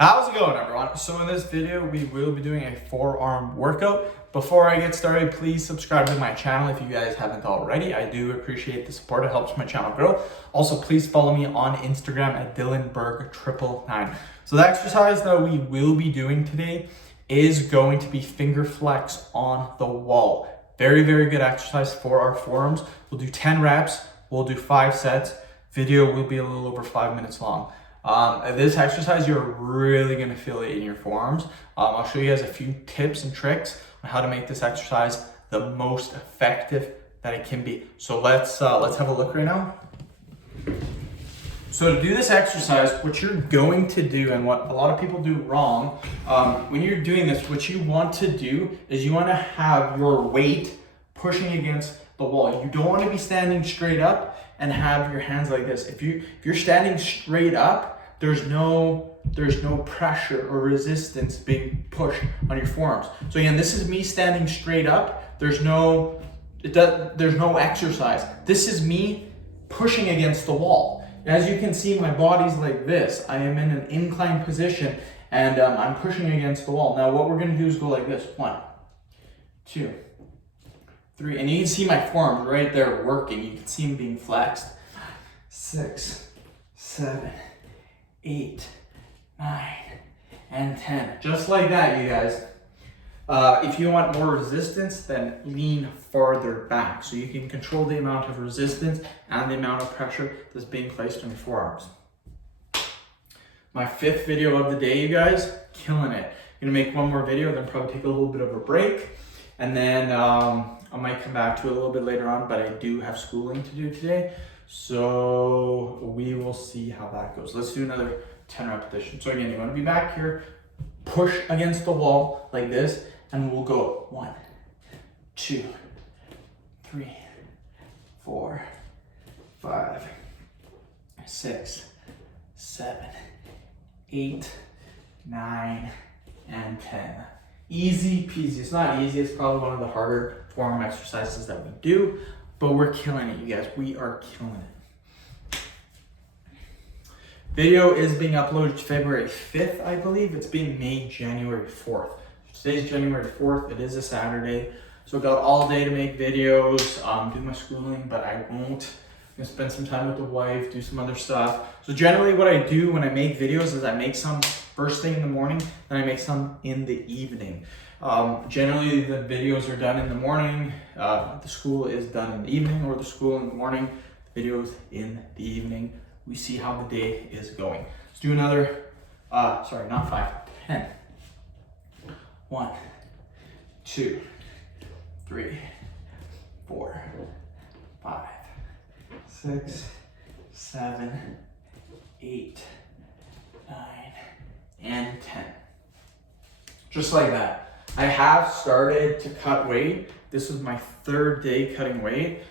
How's it going, everyone? So in this video, we will be doing a forearm workout. Before I get started, please subscribe to my channel if you guys haven't already. I do appreciate the support. It helps my channel grow. Also, please follow me on Instagram at DylanBerg999. So the exercise that we will be doing today is going to be finger flex on the wall. Very, very good exercise for our forearms. We'll do 10 reps. We'll do 5 sets. Video will be a little over 5 minutes long. This exercise, you're really going to feel it in your forearms. I'll show you guys a few tips and tricks on how to make this exercise the most effective that it can be. So let's have a look right now. So to do this exercise, what you're going to do, and what a lot of people do wrong, when you're doing this, what you want to do is you want to have your weight pushing against the wall. You don't want to be standing straight up and have your hands like this. If you're standing straight up, there's no pressure or resistance being pushed on your forearms. So again, this is me standing straight up. There's no exercise. This is me pushing against the wall. As you can see, my body's like this. I am in an inclined position and I'm pushing against the wall. Now what we're gonna do is go like this. 1, 2, 3, and you can see my forearms right there working. You can see them being flexed. 6, 7, 8, 9, and 10. Just like that, you guys. If you want more resistance, then lean farther back so you can control the amount of resistance and the amount of pressure that's being placed on your forearms. My 5th video of the day, you guys, killing it. I'm gonna make one more video, then probably take a little bit of a break, and then I might come back to it a little bit later on, but I do have schooling to do today. So we will see how that goes. Let's do another 10 repetitions. So again, you want to be back here, push against the wall like this, and we'll go 1, 2, 3, 4, 5, 6, 7, 8, 9, and 10. Easy peasy. It's not easy. It's probably one of the harder forearm exercises that we do, but we're killing it, you guys. We are killing it. Video is being uploaded February 5th, I believe. It's being made January 4th. Today's January 4th. It is a Saturday. So I got all day to make videos, do my schooling, but I won't. I'm gonna spend some time with the wife, do some other stuff. So generally what I do when I make videos is I make some first thing in the morning, then I make some in the evening. Generally the videos are done in the morning, the school is done in the evening, or the school in the morning, the videos in the evening. We see how the day is going. Let's do another, sorry, not 5, 10. 1, 2, 3, 4, 5, 6, 7, 8, 9, and 10. Just like that. I have started to cut weight. This is my 3rd day cutting weight.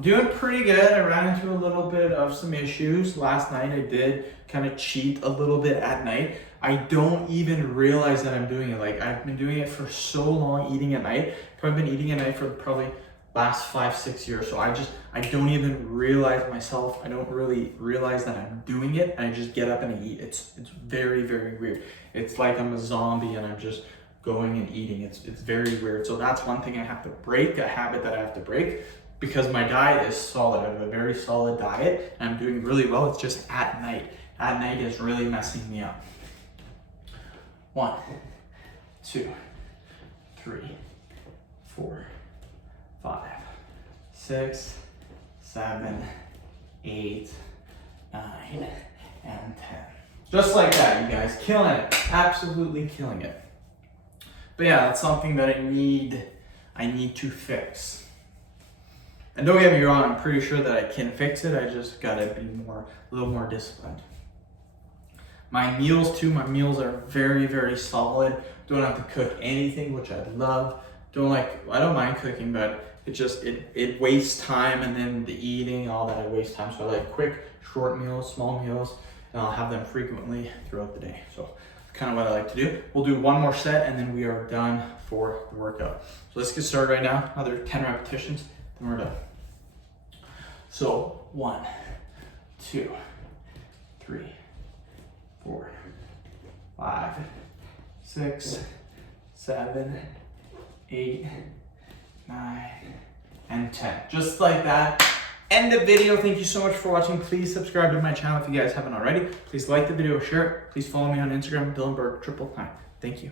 Doing pretty good. I ran into a little bit of some issues. Last night I did kind of cheat a little bit at night. I don't even realize that I'm doing it. Like, I've been doing it for so long, eating at night. I've been eating at night for probably last 5-6 years. So I don't even realize myself. I don't really realize that I'm doing it. I just get up and I eat. It's very, very weird. It's like I'm a zombie and I'm just going and eating. It's very weird. So that's one thing I have to break, a habit that I have to break, because my diet is solid. I have a very solid diet and I'm doing really well. It's just at night. At night is really messing me up. 1, 2, 3, 4, 5, 6, 7, 8, 9, and 10. Just like that, you guys. Killing it. Absolutely killing it. But yeah, that's something that I need to fix. And don't get me wrong, I'm pretty sure that I can fix it. I just gotta be a little more disciplined. My meals too, my meals are very, very solid. Don't have to cook anything, which I love. I don't mind cooking, but it wastes time, and then the eating, all that, I waste time. So I like quick, short meals, small meals, and I'll have them frequently throughout the day. So kind of what I like to do. We'll do one more set and then we are done for the workout. So let's get started right now. Another 10 repetitions, then we're done. So 1, 2, 3, 4, 5, 6, 7, 8, 9, and 10. Just like that. End the video. Thank you so much for watching. Please subscribe to my channel if you guys haven't already. Please like the video, share it. Please follow me on Instagram, Dylanberg999. Thank you.